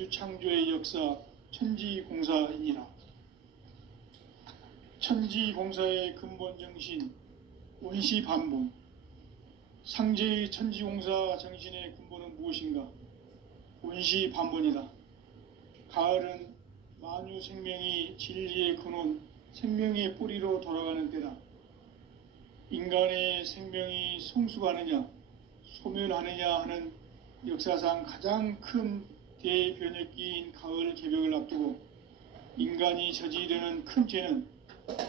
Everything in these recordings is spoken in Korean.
우주 창조의 역사 천지공사이니라. 천지공사의 근본 정신 원시반본. 상제의 천지공사 정신의 근본은 무엇인가? 원시반본이다. 가을은 만유 생명이 진리의 근원, 생명의 뿌리로 돌아가는 때다. 인간의 생명이 성숙하느냐 소멸하느냐 하는 역사상 가장 큰 대변혁기인 가을 개벽을 앞두고 인간이 저지르는 큰 죄는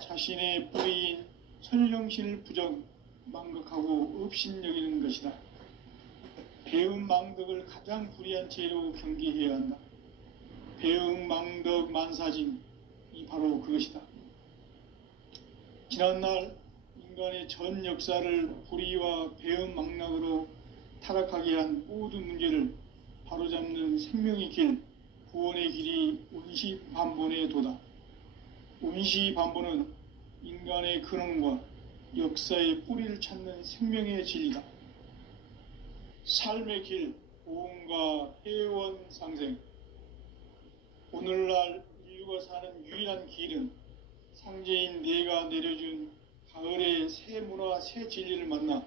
자신의 뿌리인 선령신을 부정, 망각하고 업신여기는 것이다. 배음 망덕을 가장 불의한 죄로 경계해야 한다. 배음 망덕 만사진이 바로 그것이다. 지난날 인간의 전 역사를 불의와 배음 망락으로 타락하게 한 모든 문제를 바로잡는 생명의 길, 구원의 길이 원시반본의 도다. 원시반본은 인간의 근원과 역사의 뿌리를 찾는 생명의 진리다. 삶의 길, 보험과 회원 상생. 오늘날 인류가 사는 유일한 길은 상제인 내가 내려준 가을의 새 문화, 새 진리를 만나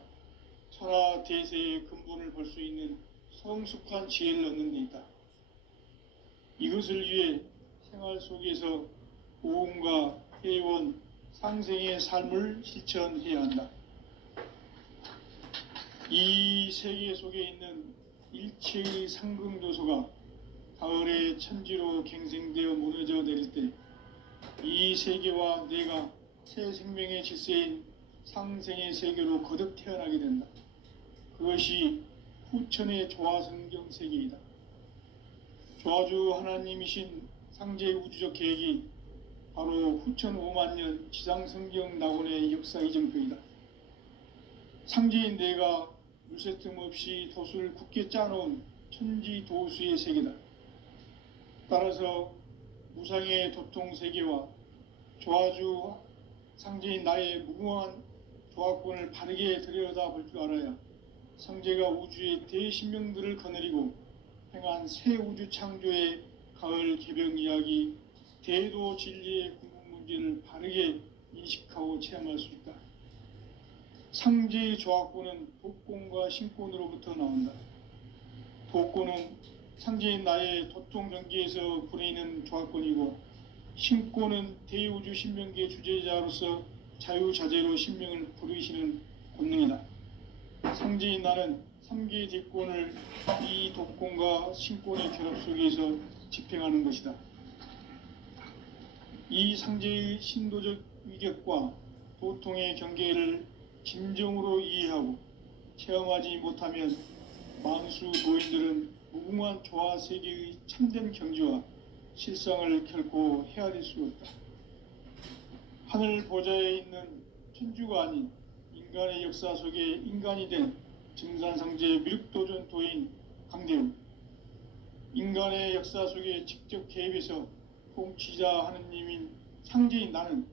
천하 대세의 근본을 볼 수 있는 성숙한 지혜를 얻는 데 있다. 이것을 위해 생활 속에서 보험과 회원, 상생의 삶을 실천해야 한다. 이 세계 속에 있는 일체의 상승요소가 가을의 천지로 갱생되어 무너져 내릴 때 이 세계와 내가 새 생명의 질서인 상생의 세계로 거듭 태어나게 된다. 그것이 후천의 조화성경 세계이다. 조화주 하나님이신 상제의 우주적 계획이 바로 후천 5만 년 지상성경 낙원의 역사 이정표이다. 상제인 내가 물새틈 없이 도수를 굳게 짜놓은 천지도수의 세계다. 따라서 무상의 도통세계와 조화주 상제인 나의 무궁한 조화권을 바르게 들여다볼 줄 알아야 상제가 우주의 대신명들을 거느리고 행한 새 우주 창조의 가을 개벽 이야기, 대도 진리의 궁극 문제를 바르게 인식하고 체험할 수 있다. 상제의 조화권은 도권과 신권으로부터 나온다. 도권은 상제인 나의 도통경계에서 부리는 조화권이고, 신권은 대우주 신명계의 주제자로서 자유자재로 신명을 부르시는 권능이다. 상제인 나는 3개의 뒷권을 이 도권과 신권의 결합 속에서 집행하는 것이다. 이 상제의 신도적 위격과 도통의 경계를 진정으로 이해하고 체험하지 못하면 만수 도인들은 무궁한 조화 세계의 참된 경지와 실상을 결코 헤아릴 수 없다. 하늘 보좌에 있는 천주가 아닌 인간의 역사 속에 인간이 된 증산상제 미륵도전 도인 강대우, 인간의 역사 속에 직접 개입해서 통치자 하느님인 상제인 나는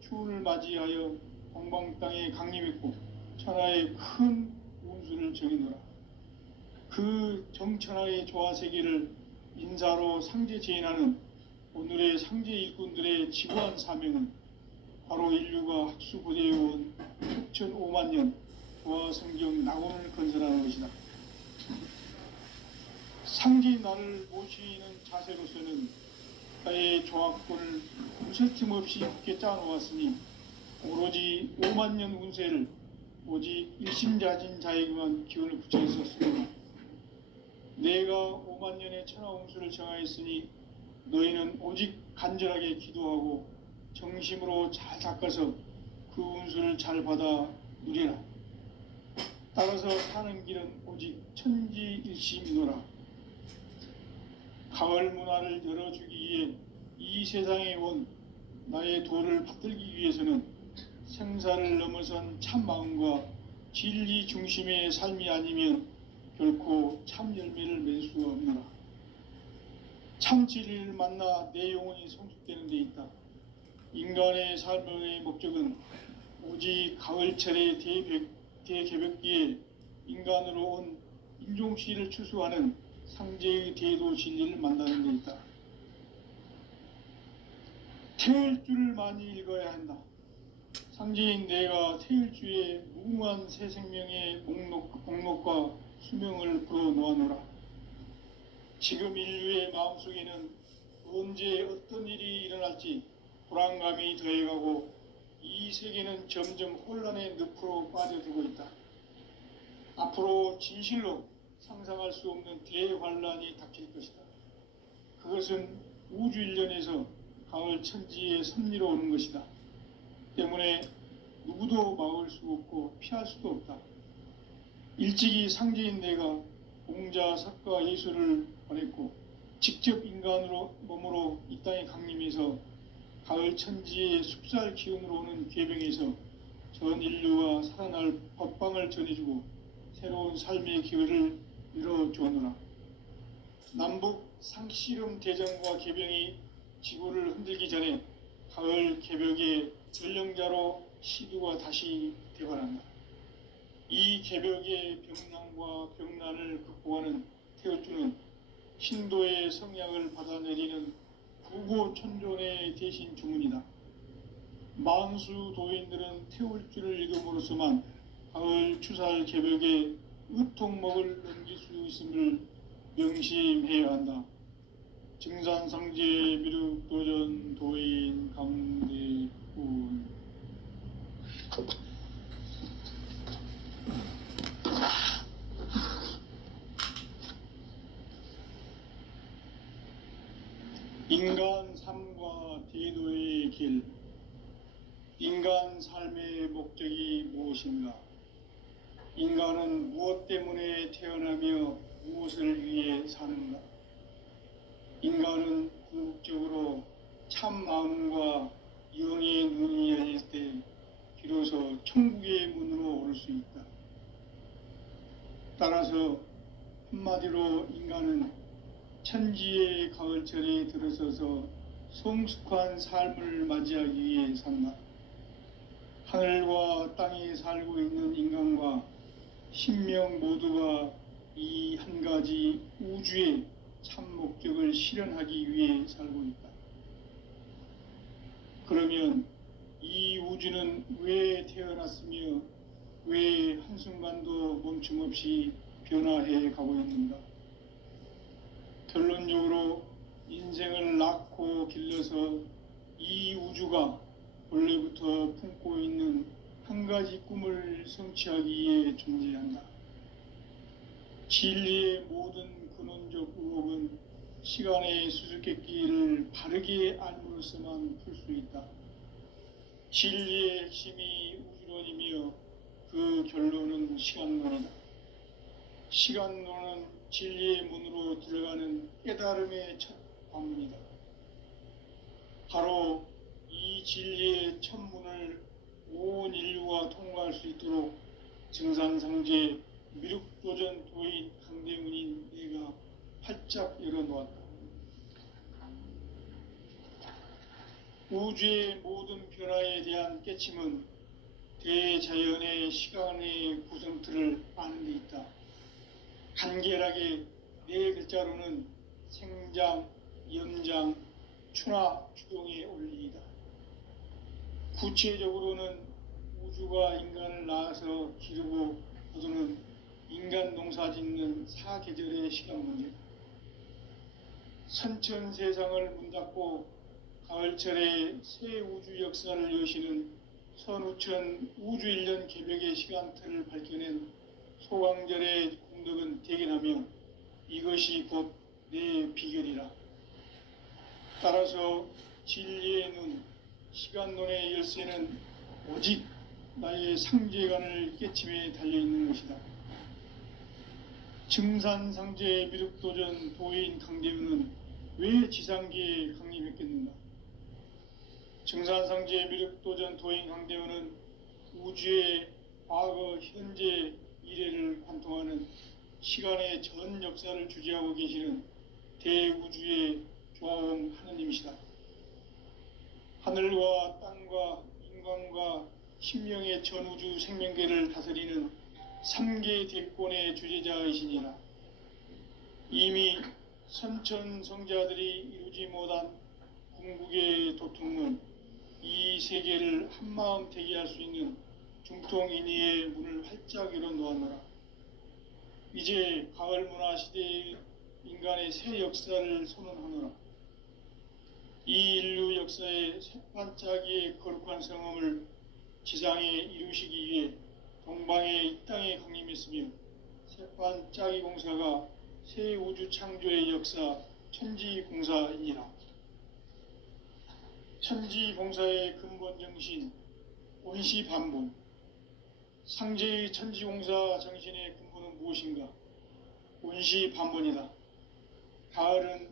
추운을 맞이하여 동방 땅에 강림했고 천하의 큰 운수를 정해놓으라. 그 정천하의 조화세계를 인사로 상제 제인하는 오늘의 상제 일꾼들의 지구한 사명은 바로 인류가 학수고대해온 6,5만 년 조화성경 낙원을 건설하는 것이다. 상제인 나를 모시는 자세로서는 나의 조화권을 무쇠틈 없이 굳게 짜놓았으니 오로지 5만 년 운세를 오직 일심자진 자에게만 기운을 붙여있었으므로 내가 5만 년의 천하 운수를 정하였으니 너희는 오직 간절하게 기도하고 정심으로 잘 닦아서 그 운수를 잘 받아 누리라. 따라서 사는 길은 오직 천지일심이노라. 가을 문화를 열어주기 위해 이 세상에 온 나의 도를 받들기 위해서는 생사를 넘어선 참 마음과 진리 중심의 삶이 아니면 결코 참 열매를 맺을 수가 없노라. 참 진리를 만나 내 영혼이 성숙되는 데 있다. 인간의 삶의 목적은 오직 가을철의 대개벽기에 인간으로 온 인종시를 추수하는 상제의 대도 진리를 만나는 데 있다. 태을주를 많이 읽어야 한다. 상제인 내가 태을주의 무궁한 새 생명의 목록과 수명을 풀어놓아노라. 지금 인류의 마음속에는 언제 어떤 일이 일어날지 불안감이 더해가고 이 세계는 점점 혼란의 늪으로 빠져들고 있다. 앞으로 진실로 상상할 수 없는 대환란이 닥칠 것이다. 그것은 우주 일련에서 가을 천지의 섭리로 오는 것이다. 때문에 누구도 막을 수 없고 피할 수도 없다. 일찍이 상제인 내가 공자, 석가, 예수를 보냈고 직접 인간으로 몸으로 이 땅에 강림해서 가을 천지의 숲살 기운으로 오는 궤병에서 전 인류가 살아날 법방을 전해주고 새로운 삶의 기회를 열어주었노라. 남북 상씨름 대전과 궤병이 지구를 흔들기 전에 가을 개벽의 전령자로 시두가 다시 대발한다. 이 개벽의 병난과 병난을 극복하는 태을주는 신도의 성약을 받아내리는 구고천존의 대신 주문이다. 만수 도인들은 태울주를 읽음으로써만 가을 추살 개벽의 의통목을 넘길 수 있음을 명심해야 한다. 증산상제 미륵도전 도인 강대훈. 인간 삶과 대도의 길. 인간 삶의 목적이 무엇인가? 인간은 무엇 때문에 태어나며 무엇을 위해 사는가? 인간은 궁극적으로 참 마음과 영의 눈이 열릴 때 비로소 천국의 문으로 오를 수 있다. 따라서 한마디로 인간은 천지의 가을철에 들어서서 성숙한 삶을 맞이하기 위해 산다. 하늘과 땅에 살고 있는 인간과 신명 모두가 이 한 가지 우주의 참 목적을 실현하기 위해 살고 있다. 그러면 이 우주는 왜 태어났으며 왜 한순간도 멈춤 없이 변화해 가고 있는가? 결론적으로 인생을 낳고 길러서 이 우주가 원래부터 품고 있는 한 가지 꿈을 성취하기 위해 존재한다. 진리의 모든 근원적 의혹은 시간의 수수께끼를 바르게 알므로서만 풀 수 있다. 진리의 핵심이 우주론이며 그 결론은 시간론이다. 시간론은 진리의 문으로 들어가는 깨달음의 첫 방문이다. 바로 이 진리의 첫 문을 온 인류가 통과할 수 있도록 증산상제 미륵도전 도인 강대훈인 내가 활짝 열어놓았다. 우주의 모든 변화에 대한 깨침은 대자연의 시간의 구성틀을 아는 데 있다. 간결하게 네 글자로는 생장, 연장, 추나 추동의 원리이다. 구체적으로는 우주가 인간을 낳아서 기르고 거두는 인간 농사 짓는 사계절의 시간 문제다. 선천 세상을 문닫고 가을철에 새 우주 역사를 여시는 선우천 우주 일년 개벽의 시간틀을 밝혀낸 소강절의 공덕은 대견하며 이것이 곧 내 비결이라. 따라서 진리의 눈, 시간론의 열쇠는 오직 나의 상제관을 깨침에 달려있는 것이다. 증산상제 미륵도전 도인 강대훈은 왜 지상계에 강림했겠는가? 증산상제 미륵도전 도인 강대훈은 우주의 과거, 현재, 미래를 관통하는 시간의 전 역사를 주재하고 계시는 대우주의 조화원 하느님이시다. 하늘과 땅과 인간과 신명의 전우주 생명계를 다스리는 3계 대권의 주재자이시니라. 이미 선천성자들이 이루지 못한 궁극의 도통은 이 세계를 한마음 되게 할 수 있는 중통인의의 문을 활짝 열어놓았노라. 이제 가을 문화 시대의 인간의 새 역사를 선언하노라. 이 인류 역사의 새반짝이의 거룩한 성음을 지상에 이루시기 위해 동방의 이 땅에 강림했으며 새반짝이 공사가 새 우주 창조의 역사 천지공사이니라. 천지공사의 근본 정신 온시반본. 상제의 천지공사 정신의 근본은 무엇인가? 온시반본이다. 가을은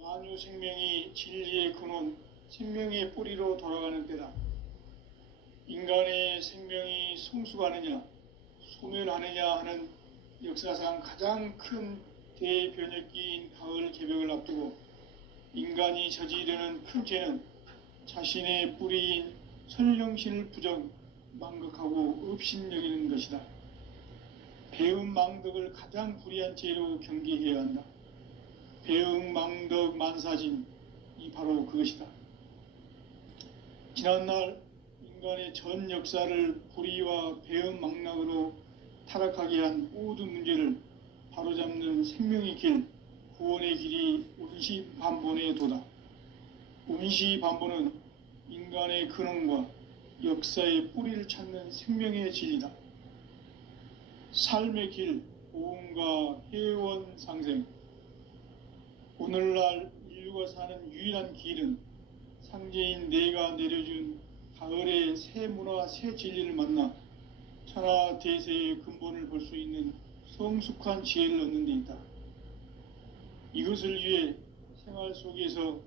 만유 생명이 진리의 근원, 생명의 뿌리로 돌아가는 때다. 인간의 생명이 성숙하느냐, 소멸하느냐 하는 역사상 가장 큰 대변혁기인 가을 개벽을 앞두고 인간이 저지르는 큰 죄는 자신의 뿌리인 선령신을 부정, 망극하고 업신여기는 것이다. 배은망덕을 가장 불의한 죄로 경계해야 한다. 배은망덕 만사진이 바로 그것이다. 지난날 인간의 전 역사를 불의와 배은망락으로 타락하게 한 모든 문제를 바로잡는 생명의 길, 구원의 길이 온시반본의 도다. 온시반본은 인간의 근원과 역사의 뿌리를 찾는 생명의 진리다. 삶의 길, 보험과 회원 상생. 오늘날 인류가 사는 유일한 길은 상제인 내가 내려준 가을의 새 문화, 새 진리를 만나 천하 대세의 근본을 볼 수 있는 성숙한 지혜를 얻는 데 있다. 이것을 위해 생활 속에서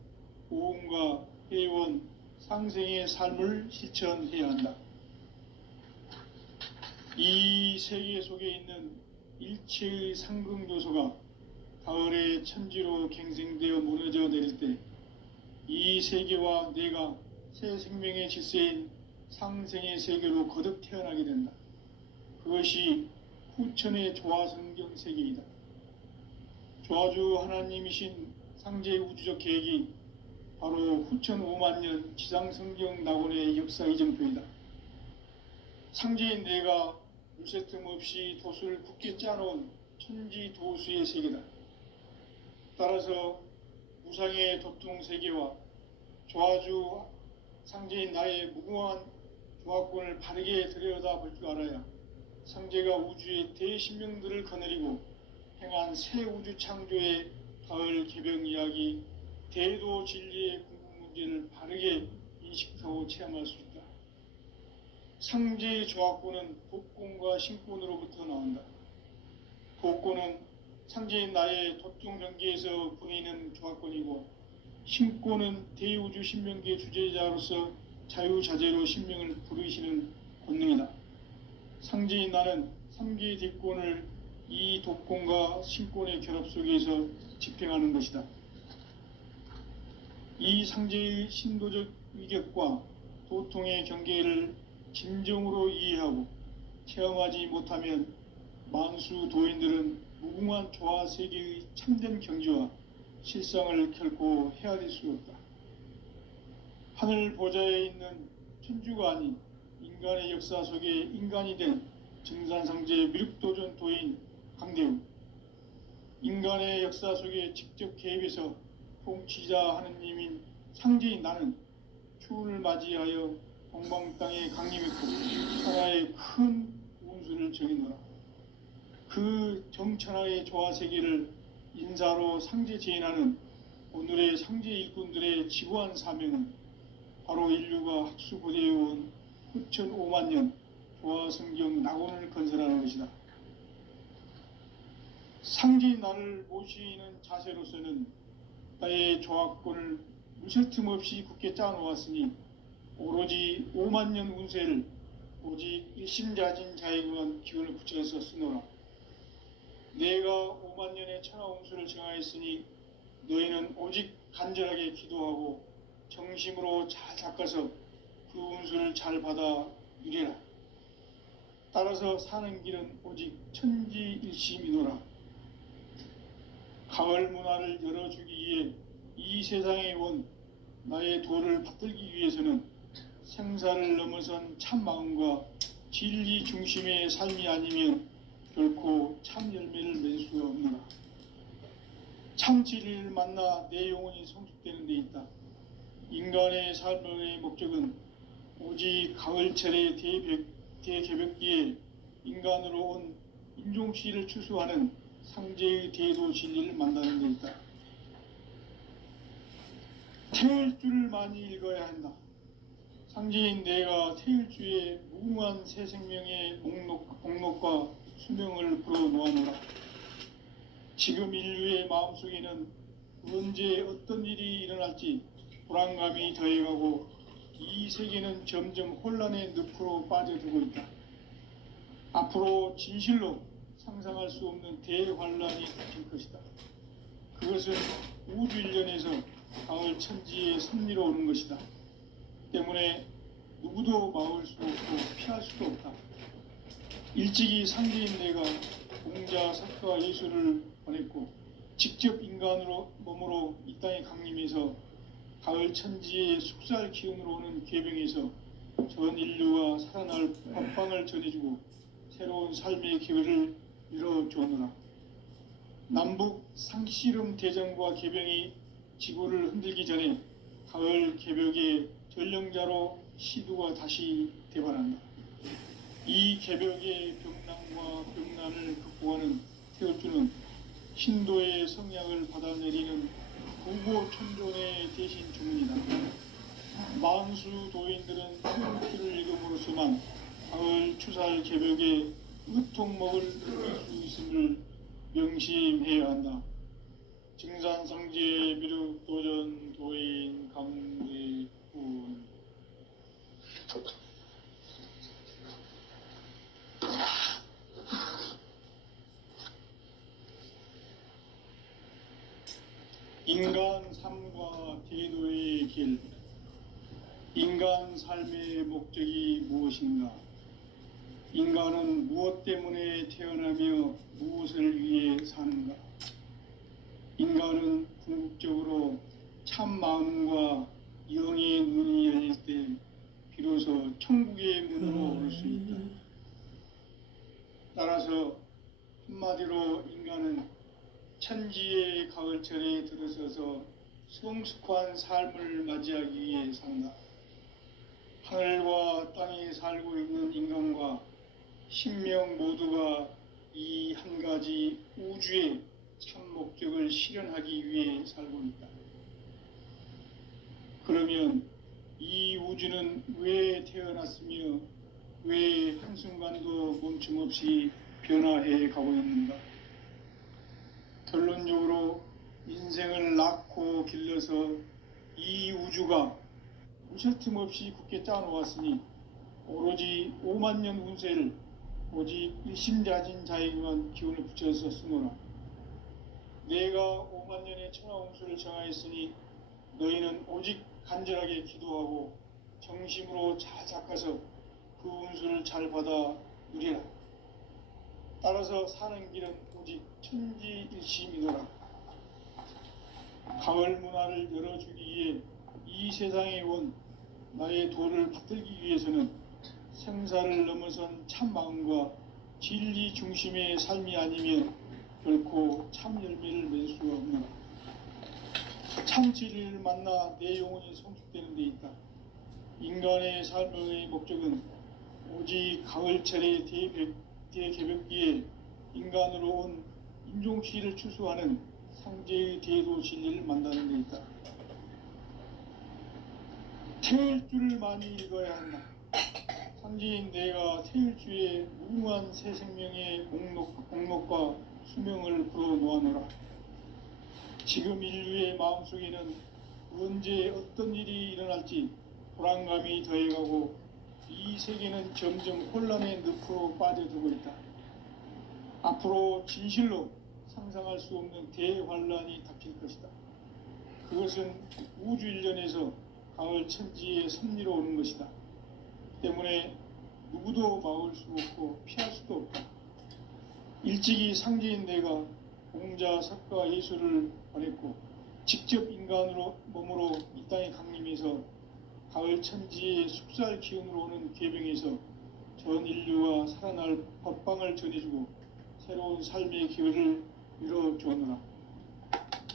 보험과 회원, 상생의 삶을 실천해야 한다. 이 세계 속에 있는 일체의 상극 요소가 가을의 천지로 갱생되어 무너져 내릴 때 이 세계와 내가 새 생명의 질서인 상생의 세계로 거듭 태어나게 된다. 그것이 후천의 조화성경 세계이다. 조화주 하나님이신 상제의 우주적 계획이 바로 후천 5만년 지상성경 낙원의 역사 이정표이다. 상제인 내가 물새 틈 없이 도수를 굳게 짜놓은 천지도수의 세계다. 따라서 무상의 도통 세계와 조화주 상제인 나의 무궁한 조화권을 바르게 들여다볼 줄 알아야 상제가 우주의 대신명들을 거느리고 행한 새 우주 창조의 가을 개벽 이야기, 대도 진리의 궁극 문제를 바르게 인식하고 체험할 수 있다. 상제의 조화권은 복권과 신권으로부터 나온다. 복권은 상제인 나의 도통 경계에서 보이는 조화권이고, 신권은 대우주 신명기의 주제자로서 자유자재로 신명을 부르시는 권능이다. 상제인 나는 3개의 뒷권을 이 독권과 신권의 결합 속에서 집행하는 것이다. 이 상제의 신도적 위격과 도통의 경계를 진정으로 이해하고 체험하지 못하면 만수 도인들은 무궁한 조화 세계의 참된 경지와 실상을 결코 헤아릴 수 없다. 하늘 보좌에 있는 천주가 아닌 인간의 역사 속에 인간이 된 증산상제 미륵도전 도인 강대우, 인간의 역사 속에 직접 개입해서 통치자 하느님인 상제인 나는 추운을 맞이하여 동방 땅에 강림했고 천하의 큰 운수를 정해놓으라. 그 정천하의 조화세계를 인사로 상제 제인하는 오늘의 상제 일꾼들의 지구한 사명은 바로 인류가 학수고대해온 후천 5만년 조화성경 낙원을 건설하는 것이다. 상제인 나를 모시는 자세로서는 나의 조화권을 무쇠 틈 없이 굳게 짜놓았으니 오로지 5만년 운세를 오직 일심자진 자에게만 기운을 붙여서 쓰노라. 내가 5만년의 천하 운수를 정하였으니 너희는 오직 간절하게 기도하고 정심으로 잘 닦아서 그 운수를 잘 받아 누리라. 따라서 사는 길은 오직 천지일심이노라. 가을 문화를 열어주기 위해 이 세상에 온 나의 도를 받들기 위해서는 생사를 넘어선 참 마음과 진리 중심의 삶이 아니면 결코 참 열매를 맺을 수가 없노라. 참 진리를 만나 내 영혼이 성숙되는 데 있다. 인간의 삶의 목적은 오직 가을철의 대개벽기에 인간으로 온 인종시를 추수하는 상제의 대도 진리를 만나는 데 있다. 태을 줄을 많이 읽어야 한다. 상제인 내가 태일주의 무궁한 새 생명의 목록과 수명을 불어놓아노라. 지금 인류의 마음속에는 언제 어떤 일이 일어날지 불안감이 더해가고 이 세계는 점점 혼란의 늪으로 빠져들고 있다. 앞으로 진실로 상상할 수 없는 대환란이 닥칠 것이다. 그것은 우주 일련에서 가을 천지의 섭리로 오는 것이다. 때문에 누구도 막을 수 없고 피할 수도 없다. 일찍이 상제인 내가 공자, 석가, 예수를 보냈고 직접 인간으로 몸으로 이 땅에 강림해서 가을 천지의 숙살 기운으로 오는 계병에서 전 인류가 살아날 법방을 전해주고 새로운 삶의 기회를 열어주었노라. 남북 상씨름 대전과 계병이 지구를 흔들기 전에 가을 개벽의 전령자로 시두가 다시 대발한다. 이 개벽의 병난과 병난을 극복하는 태어주는 신도의 성약을 받아내리는 구고천존의 대신 주문이다. 만수 도인들은 태어주를 읽음으로써만 가을 추살 개벽의 의통목을 느낄 수 있음을 명심해야 한다. 증산성제 미륵 도전 도인 강대군. 인간 삶과 대도의 길. 인간 삶의 목적이 무엇인가? 인간은 무엇 때문에 태어나며 무엇을 위해 사는가? 인간은 궁극적으로 참 마음과 영의 눈이 열릴 때 비로소 천국의 문으로 오를 수 있다. 따라서 한마디로 인간은 천지의 가을철에 들어서서 성숙한 삶을 맞이하기 위해 산다. 하늘과 땅에 살고 있는 인간과 신명 모두가 이 한 가지 우주의 참 목적을 실현하기 위해 살고 있다. 그러면 이 우주는 왜 태어났으며 왜 한순간도 멈춤없이 변화해 가고 있는가? 결론적으로 인생을 낳고 길러서 이 우주가 무실 틈 없이 굳게 짜놓았으니 오로지 5만 년 운세를 오직 일심자진 자에게만 기운을 붙여서 쓰노라. 내가 5만 년의 천하홍수를 정하였으니 너희는 오직 간절하게 기도하고 정심으로 잘 닦아서 그 운수를 잘 받아 누리라. 따라서 사는 길은 오직 천지일심이노라. 가을 문화를 열어주기 위해 이 세상에 온 나의 도를 받들기 위해서는 생사를 넘어선 참 마음과 진리 중심의 삶이 아니면 결코 참 열매를 맺을 수가 없노라. 참 진리를 만나 내 영혼이 성숙되는 데 있다. 인간의 삶의 목적은 오직 가을철의 대개벽기에 인간으로 온 인종시를 추수하는 상제의 대도 진리를 만나는 데 있다. 태일주를 많이 읽어야 한다. 상제인 내가 태일주의 무궁한 새 생명의 목록과 수명을 불어놓아노라. 지금 인류의 마음속에는 언제 어떤 일이 일어날지 불안감이 더해가고 이 세계는 점점 혼란의 늪으로 빠져들고 있다. 앞으로 진실로 상상할 수 없는 대환란이 닥칠 것이다. 그것은 우주 일련에서 가을 천지의 섭리로 오는 것이다. 때문에 누구도 막을 수 없고 피할 수도 없다. 일찍이 상제인 내가 공자, 석가, 예수를 보냈고 직접 인간으로 몸으로 이 땅에 강림해서 가을 천지의 숲살 기운으로 오는 계병에서 전 인류가 살아날 법방을 전해주고 새로운 삶의 기회를 이뤄주었노라.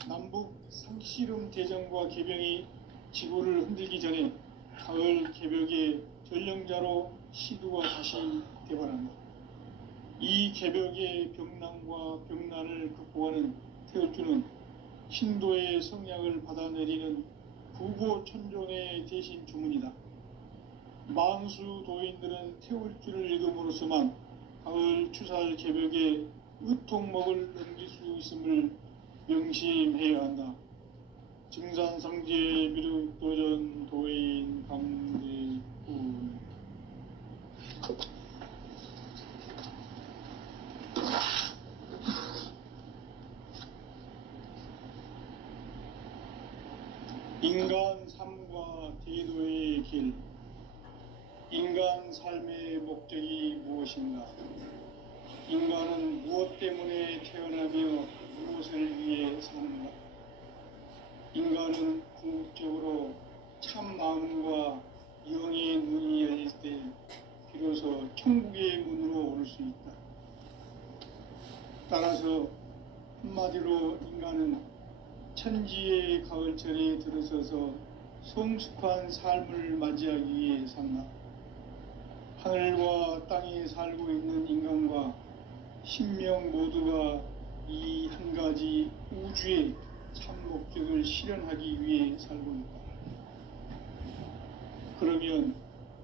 남북 상씨름 대전과 계병이 지구를 흔들기 전에 가을 개벽의 전령자로 시두가 다시 대발한다. 이 개벽의 병난과 병난을 극복하는 태울주는 신도의 성약을 받아내리는 부고천존의 대신 주문이다. 만수 도인들은 태울주를 읽음으로써만 가을 추살 개벽의 의통목을 넘길 수 있음을 명심해야 한다. 증산상제 미륵도전 도인 강대훈. 인간 삶과 대도의 길. 인간 삶의 목적이 무엇인가? 인간은 무엇 때문에 태어나며 무엇을 위해 사는가? 인간은 궁극적으로 참 마음과 영의 문이 열릴 때 비로소 천국의 문으로 오를 수 있다. 따라서 한마디로 인간은 천지의 가을철에 들어서서 성숙한 삶을 맞이하기 위해 산다. 하늘과 땅에 살고 있는 인간과 신명 모두가 이 한 가지 우주의 참 목적을 실현하기 위해 살고 있다. 그러면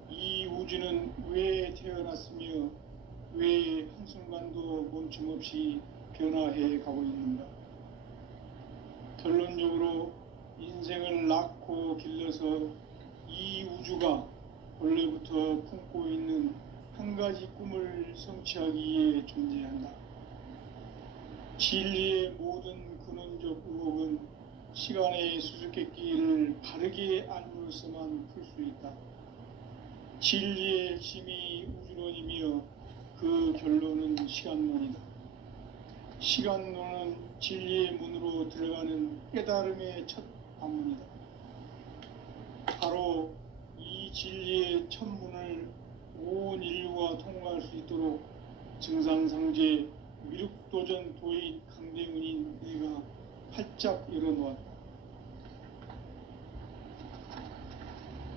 이 우주는 왜 태어났으며 왜 한순간도 멈춤없이 변화해 가고 있는가? 결론적으로 인생을 낳고 길러서 이 우주가 원래부터 품고 있는 한 가지 꿈을 성취하기 위해 존재한다. 진리의 모든 근원적 의혹은 시간의 수수께끼를 바르게 알므로서만 풀 수 있다. 진리의 핵심이 우주론이며 그 결론은 시간론이다. 시간론은 진리의 문으로 들어가는 깨달음의 첫 방문이다. 바로 이 진리의 첫 문을 온 인류가 통과할 수 있도록 증산상제 미륵도전 도인 강대훈인 내가 활짝 열어놓았다.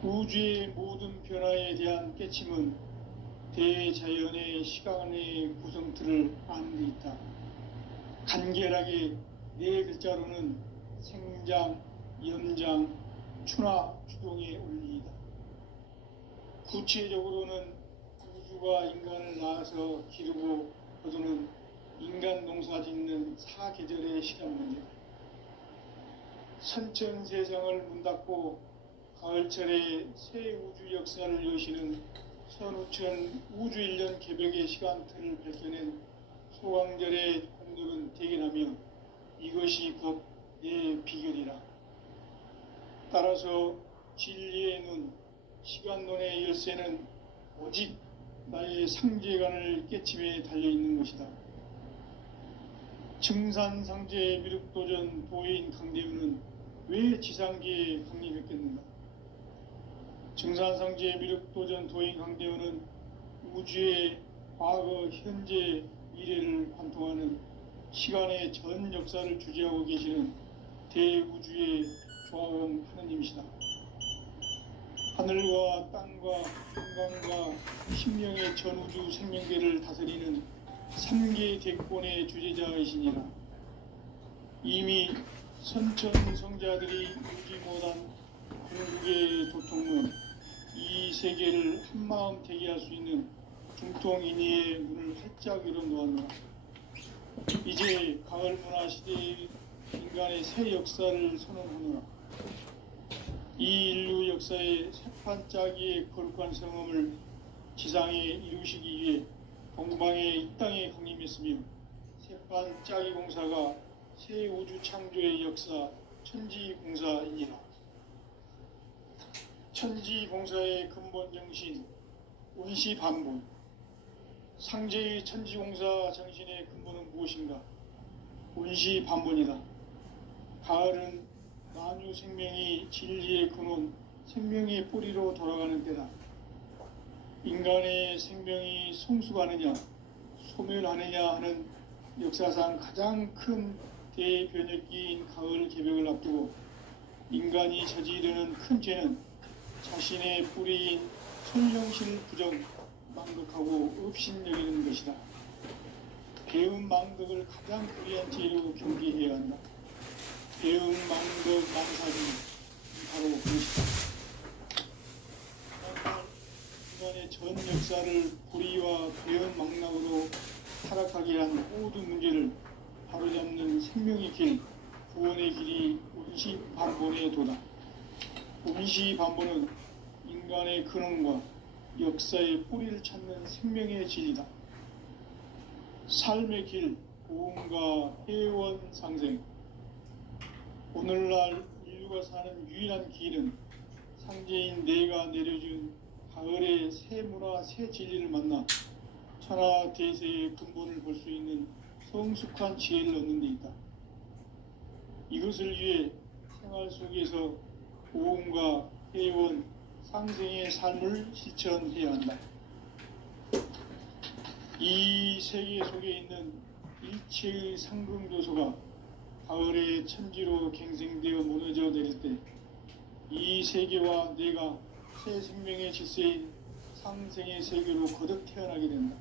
우주의 모든 변화에 대한 깨침은 대자연의 시간의 구성틀을 아는 데 있다. 간결하게 네 글자로는 생장, 연장, 추나 추동의 원리이다. 구체적으로는 우주가 인간을 낳아서 기르고 거두는 인간 농사 짓는 사계절의 시간 문제다. 선천세상을 문 닫고 가을철에 새 우주 역사를 여시는 선우천 우주일년 개벽의 시간틀을 밝혀낸 소강절의 공덕은 대견하며 이것이 곧 내 비결이라. 따라서 진리의 눈, 시간론의 열쇠는 오직 나의 상제관을 깨침에 달려있는 것이다. 증산상제 미륵도전 도인 강대훈은 왜 지상계에 강림했겠는가? 증산상제 미륵도전 도인 강대훈은 우주의 과거, 현재, 미래를 관통하는 시간의 전 역사를 주재하고 계시는 대우주의 조화원 하느님이시다. 하늘과 땅과 인간과 신명의 전우주 생명계를 다스리는 3개 대권의 주제자이시니라. 이미 선천성자들이 누지 못한 궁극의 도통문, 이 세계를 한마음 되게 할 수 있는 중통인의의 문을 활짝 열어놓았노라. 이제 가을 문화 시대의 인간의 새 역사를 선언하노라. 이 인류 역사의 새판짜기의 거룩한 성험을 지상에 이루시기 위해 동방에 이 땅에 강림했으며 새판짜기 공사가 새 우주 창조의 역사 천지공사이니라. 천지공사의 근본 정신 운시반본. 상제의 천지공사 정신의 근본은 무엇인가? 온시반본이다. 가을은 만유 생명이 진리의 근원, 생명의 뿌리로 돌아가는 때다. 인간의 생명이 성숙하느냐 소멸하느냐 하는 역사상 가장 큰 대변혁기인 가을 개벽을 앞두고 인간이 저지르는 큰 죄는 자신의 뿌리인 선령실 부정, 망덕하고 업신여기는 것이다. 배은 망덕을 가장 불의한 죄로 경계해야 한다. 배은 망덕 망사는 바로 그것이다. 인간의 전 역사를 불의와 배은 망락으로 타락하게 한 모든 문제를 바로잡는 생명의 길, 구원의 길이 온시반본의 도다. 온시반본은 인간의 근원과 역사의 뿌리를 찾는 생명의 진리다. 삶의 길, 고음과 회원 상생. 오늘날 인류가 사는 유일한 길은 상제인 내가 내려준 가을의 새 문화, 새 진리를 만나 천하 대세의 근본을 볼 수 있는 성숙한 지혜를 얻는 데 있다. 이것을 위해 생활 속에서 고음과 회원, 상생의 삶을 실천해야 한다. 이 세계 속에 있는 일체의 상승조소가 가을의 천지로 갱생되어 무너져 내릴 때 이 세계와 내가 새 생명의 질서인 상생의 세계로 거듭 태어나게 된다.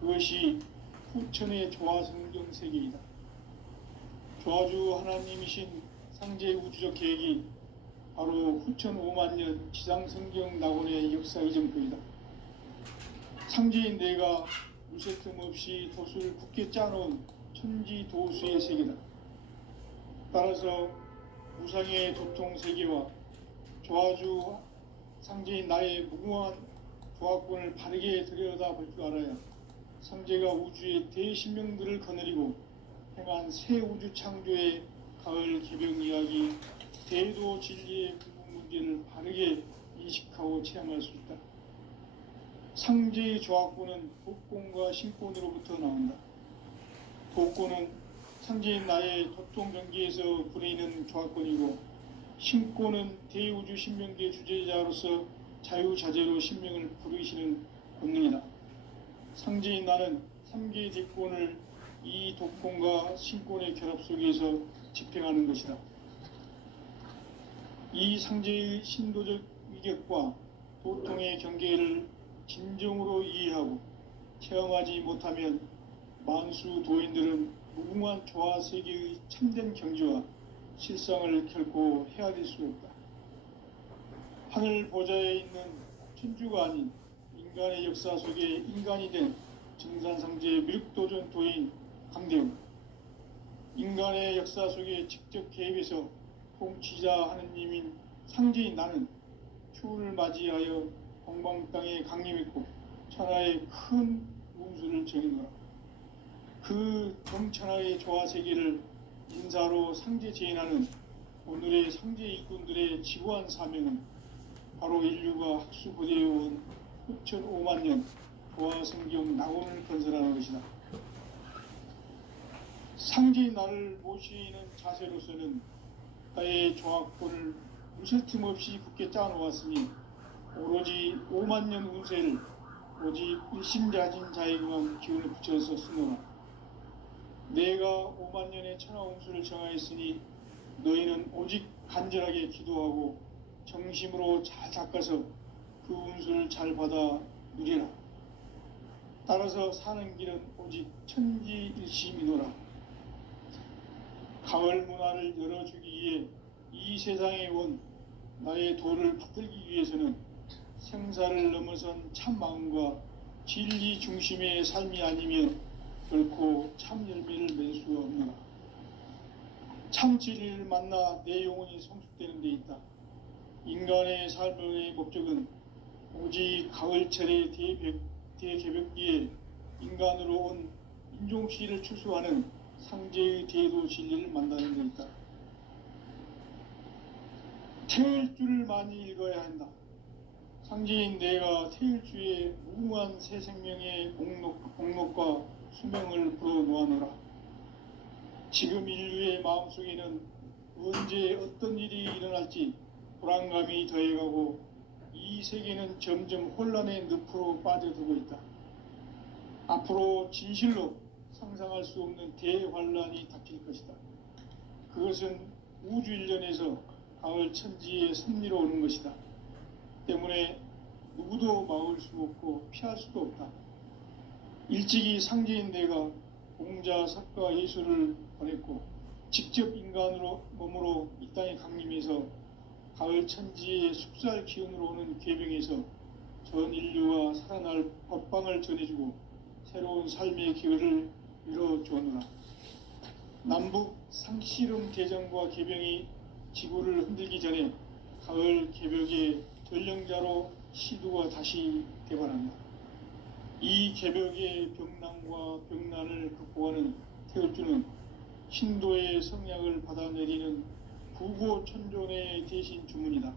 그것이 후천의 조화성경 세계이다. 조화주 하나님이신 상제 우주적 계획이 바로 후천 5만 년 지상성경 낙원의 역사 이정표이다. 상제인 내가 무쇠틈 없이 돛을 굳게 짜놓은 천지 도수의 세계다. 따라서 무상의 도통 세계와 조화주 상제인 나의 무궁한 조화권을 바르게 들여다볼 줄 알아야 상제가 우주의 대신명들을 거느리고 행한 새 우주 창조의 가을 개벽 이야기, 대도 진리의 궁극 문제를 바르게 인식하고 체험할 수 있다. 상제의 조화권은 독권과 신권으로부터 나온다. 독권은 상제인 나의 도통 경계에서 부리는 조화권이고, 신권은 대우주 신명계 주제자로서 자유자재로 신명을 부르시는 권능이다. 상제인 나는 3개의 대권을 이 독권과 신권의 결합 속에서 집행하는 것이다. 이 상제의 신도적 위격과 도통의 경계를 진정으로 이해하고 체험하지 못하면 만수 도인들은 무궁한 조화 세계의 참된 경지와 실상을 결코 헤아릴 수 없다. 하늘 보좌에 있는 천주가 아닌 인간의 역사 속에 인간이 된 정산상제의 밀도전 도인 강대웅, 인간의 역사 속에 직접 개입해서 통치자 하느님인 상제인 나는 추운을 맞이하여 동방 땅에 강림했고 천하의 큰 운수를 정해노라. 그 정천하의 조화 세계를 인사로 상제 제인하는 오늘의 상제 일꾼들의 지구한 사명은 바로 인류가 학수고대해온 후천 5만 년 조화 성경 낙원을 건설하는 것이다. 상제인 나를 모시는 자세로서는 나의 조화권을 무쇠틈 없이 굳게 짜놓았으니 오로지 5만 년 운세를 오직 일심자진 자에게만 기운을 붙여서 쓰노라. 내가 5만 년의 천하 운수를 정하였으니 너희는 오직 간절하게 기도하고 정심으로 잘 닦아서 그 운수를 잘 받아 누리라. 따라서 사는 길은 오직 천지일심이노라. 가을 문화를 열어주기 위해 이 세상에 온 나의 도를 붙들기 위해서는 생사를 넘어선 참 마음과 진리 중심의 삶이 아니면 결코 참 열매를 맺을 수 없노라. 참 진리를 만나 내 영혼이 성숙되는 데 있다. 인간의 삶의 목적은 오직 가을철의 대개벽기에 인간으로 온 인종시를 추수하는 상제의 대도 진리를 만나는 데 있다. 태일주를 많이 읽어야 한다. 상제인 내가 태일주의 무궁한 새 생명의 공록과 수명을 불어놓아노라. 지금 인류의 마음속에는 언제 어떤 일이 일어날지 불안감이 더해가고 이 세계는 점점 혼란의 늪으로 빠져들고 있다. 앞으로 진실로 상상할 수 없는 대환란이 닥칠 것이다. 그것은 우주 일련에서 가을 천지의 섭리로 오는 것이다. 때문에 누구도 막을 수 없고 피할 수도 없다. 일찍이 상제인 내가 공자, 석가, 예수를 보냈고 직접 인간으로 몸으로 이 땅에 강림해서 가을 천지의 숙살 기운으로 오는 계병에서 전 인류와 살아날 법방을 전해주고 새로운 삶의 기회를 이뤄주었노라. 남북 상씨름 대전과 계병이 지구를 흔들기 전에 가을 개벽의 전령자로 시두가 다시 개발한다. 이 개벽의 병난과 병난을 극복하는 태울주는 신도의 성약을 받아내리는 부고천존의 대신 주문이다.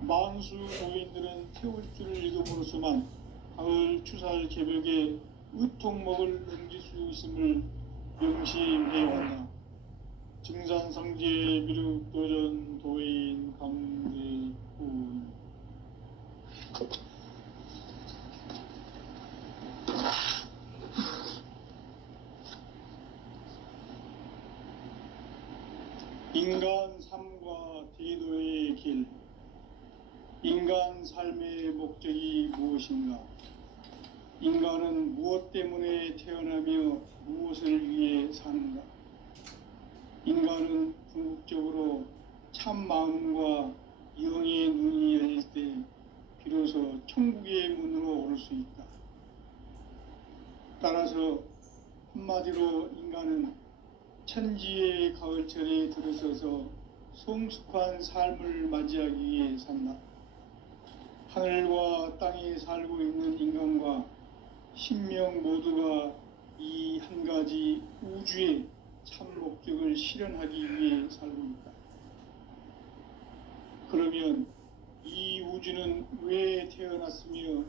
만수 노인들은 태울주를 읽음으로써만 가을 추살 개벽의 의통목을 넘길 수 있음을 명심해왔다. 증산상제 미륵도전 도인 강대군. 인간 삶과 대도의 길. 인간 삶의 목적이 무엇인가? 인간은 무엇 때문에 태어나며 무엇을 위해 사는가? 인간은 궁극적으로 참 마음과 영의 눈이 열릴 때 비로소 천국의 문으로 오를 수 있다. 따라서 한마디로 인간은 천지의 가을철에 들어서서 성숙한 삶을 맞이하기 위해 산다. 하늘과 땅에 살고 있는 인간과 신명 모두가 이 한 가지 우주의 참 목적을 실현하기 위해 살고 있다. 그러면 이 우주는 왜 태어났으며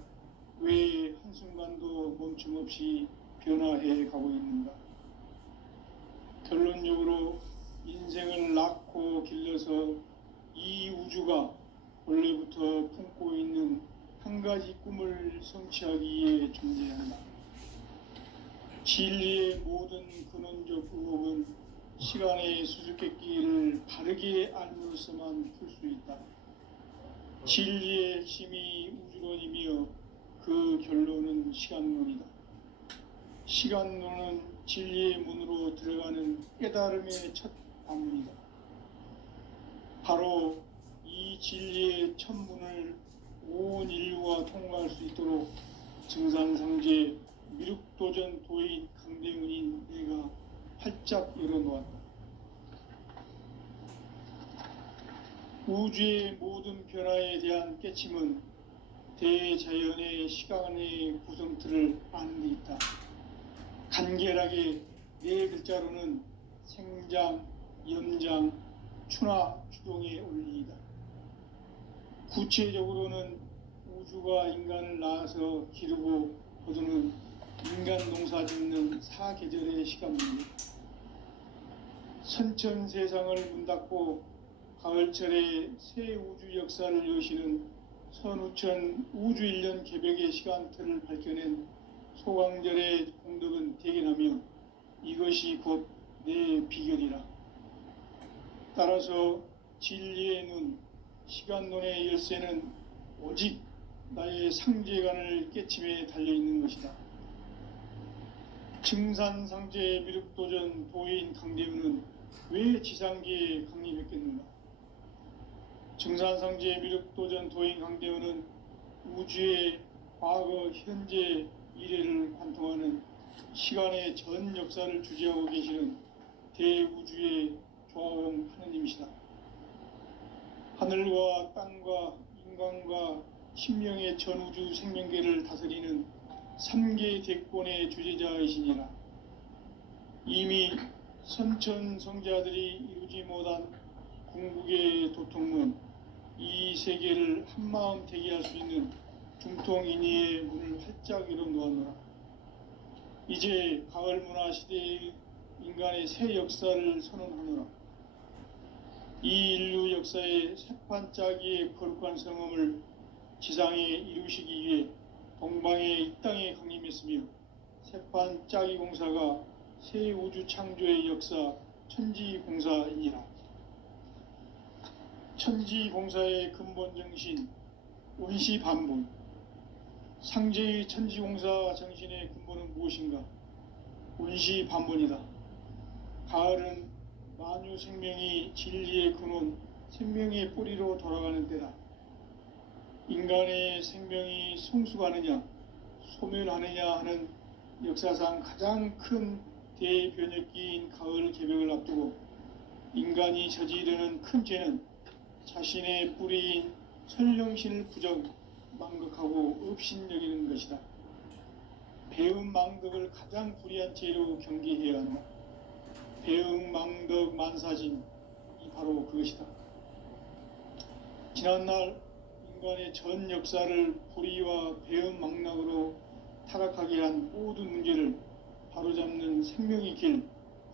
왜 한순간도 멈춤없이 변화해 가고 있는가? 결론적으로 인생을 낳고 길러서 이 우주가 원래부터 품고 있는 한 가지 꿈을 성취하기 위해 존재한다. 진리의 모든 근원적 의혹은 시간의 수수께끼를 바르게 알므로서만 풀 수 있다. 진리의 핵심이 우주론이며 그 결론은 시간론이다. 시간론은 진리의 문으로 들어가는 깨달음의 첫 관문이다. 바로 이 진리의 첫 문을 온 인류가 통과할 수 있도록 증산상제 미륵도전 도인 강대훈인 내가 활짝 열어놓았다. 우주의 모든 변화에 대한 깨침은 대자연의 시간의 구성틀을 아는 데 있다. 간결하게 네 글자로는 생장, 연장, 추나 추동의 원리이다. 구체적으로는 우주가 인간을 낳아서 기르고 거두는 인간 농사 짓는 사계절의 시간입니다. 선천 세상을 문 닫고 가을철에 새 우주 역사를 여시는 선우천 우주 1년 개벽의 시간틀을 밝혀낸 소강절의 공덕은 대견하며 이것이 곧 내 비결이라. 따라서 진리의 눈, 시간론의 열쇠는 오직 나의 상제관을 깨침에 달려있는 것이다. 증산상제 미륵도전 도인 강대훈은 왜 지상계에 강림했겠는가? 증산상제 미륵도전 도인 강대훈은 우주의 과거, 현재, 미래를 관통하는 시간의 전 역사를 주재하고 계시는 대우주의 조화원 하느님이시다. 하늘과 땅과 인간과 신명의 전우주 생명계를 다스리는 3계 대권의 주재자이시니라. 이미 선천성자들이 이루지 못한 궁극의 도통문, 이 세계를 한마음 대기할 수 있는 중통인의의 문을 활짝 열어놓았노라. 이제 가을 문화 시대의 인간의 새 역사를 선언하노라. 이 인류 역사의 새판짜기의 거룩한 성음을 지상에 이루시기 위해 동방의 이 땅에 강림했으며 새판짜기 공사가 새 우주 창조의 역사 천지공사이니라. 천지공사의 근본 정신 원시반본. 상제의 천지공사 정신의 근본은 무엇인가? 원시반본이다. 가을은 만유 생명이 진리의 근원, 생명의 뿌리로 돌아가는 때다. 인간의 생명이 성숙하느냐, 소멸하느냐 하는 역사상 가장 큰 대변혁기인 가을 개벽을 앞두고 인간이 저지르는 큰 죄는 자신의 뿌리인 설령신을 부정, 망극하고 업신여기는 것이다. 배은망덕을 가장 불의한 죄로 경계해야 한다. 배은망덕 만사진이 바로 그것이다. 지난날 인간의 전 역사를 불의와 배은망락으로 타락하게 한 모든 문제를 바로잡는 생명의 길,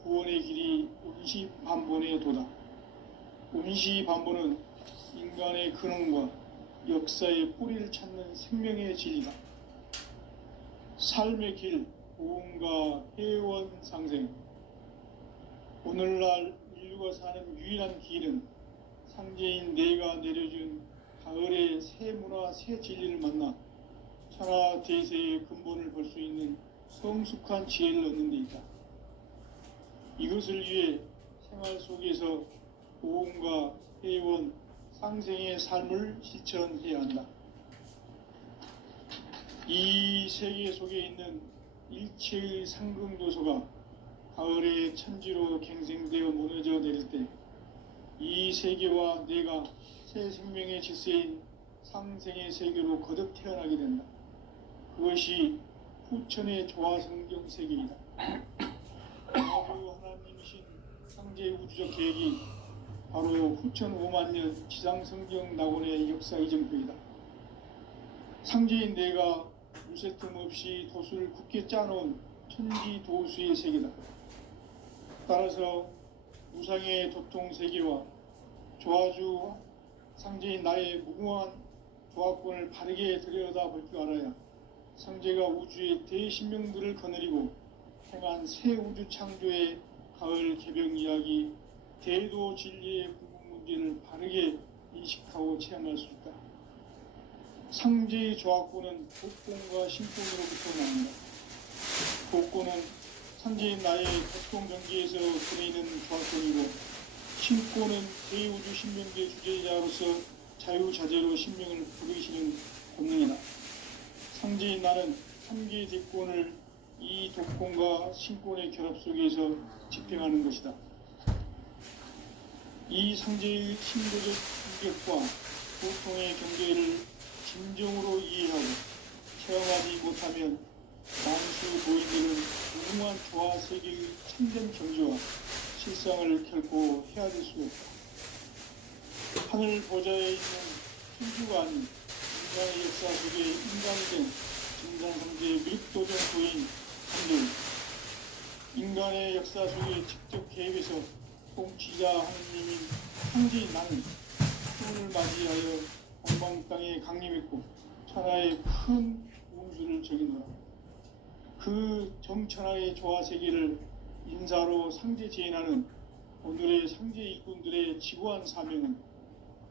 구원의 길이 원시반본의 도다. 원시반본은 인간의 근원과 역사의 뿌리를 찾는 생명의 진리다. 삶의 길, 보험과 회원 상생. 오늘날 인류가 사는 유일한 길은 상제인 내가 내려준 가을의 새 문화, 새 진리를 만나 천하 대세의 근본을 볼 수 있는 성숙한 지혜를 얻는 데 있다. 이것을 위해 생활 속에서 보험과 회원, 상생의 삶을 실천해야 한다. 이 세계 속에 있는 일체의 상금도소가 가을의 천지로 갱생되어 무너져 내릴 때 이 세계와 내가 새 생명의 질서인 상생의 세계로 거듭 태어나게 된다. 그것이 후천의 조화성경 세계이다. 아부 하나님이신 상제 우주적 계획이 바로 후천 5만 년 지상성경 낙원의 역사 이정표이다. 상제인 내가 무쇠 틈 없이 도수를 굳게 짜놓은 천지 도수의 세계다. 따라서 무상의 도통 세계와 조화주 상제인 나의 무궁한 조합권을 바르게 들여다볼 줄 알아야 상제가 우주의 대신명들을 거느리고 행한 새 우주 창조의 가을 개벽 이야기, 대도 진리의 궁극 문제를 바르게 인식하고 체험할 수 있다. 상제의 조합권은 복권과 신권으로부터 나온다. 복권은 상제인 나의 보통 경계에서 보내는 조합권이고, 신권은 대우주 신명계 주제자로서 자유자재로 신명을 부르시는 권능이다. 상제인 나는 3개의 대권을 이 독권과 신권의 결합 속에서 집행하는 것이다. 이 상제의 신도적 인격과 보통의 경계를 진정으로 이해하고 체험하지 못하면 만수 고인들은 무궁한 조화 세계의 참된 경지와 실상을 결코 헤아릴 수 없다. 하늘 보좌에 있는 천주가 아닌 인간의 역사 속에 인간이 된 진상상제의 밀도적 도인 한들, 인간의 역사 속에 직접 개입해서 통치자 하느님인 상제인 나는 수훈을 맞이하여 동방 땅에 강림했고 천하의 큰 운수를 적이노라. 그 정천하의 조화 세계를 인사로 상제 재현하는 오늘의 상제 일꾼들의 지구한 사명은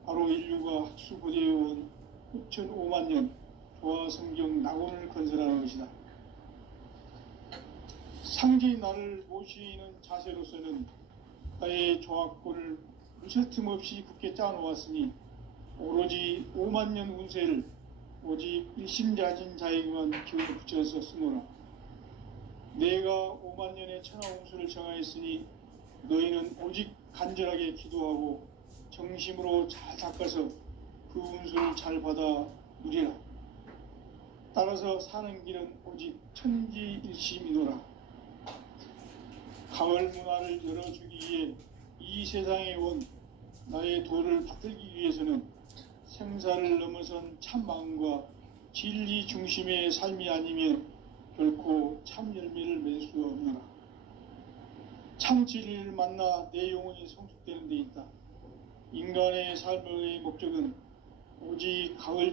바로 인류가 학수고대해온 후천 5만 년 조화 성경 낙원을 건설하는 것이다. 상제인 나를 모시는 자세로서는 나의 조합권을 무쇠 틈 없이 굳게 짜놓았으니 오로지 5만 년 운세를 오직 일심자진 자에게만 기울여 붙여서 쓰노라. 내가 5만 년의 천하 운수를 정하였으니 너희는 오직 간절하게 기도하고 정심으로 잘 닦아서 그 운수를 잘 받아 누리라. 따라서 사는 길은 오직 천지일심이노라. 가을 문화를 열어주기 위해 이 세상에 온 나의 도를 받들기 위해서는 생사를 넘어선 참 마음과 진리 중심의 삶이 아니면 결코 참 열매를 맺을 수 없노라. 참 진리를 만나 내 영혼이 성숙되는 데 있다. 인간의 삶의 목적은 오직 가을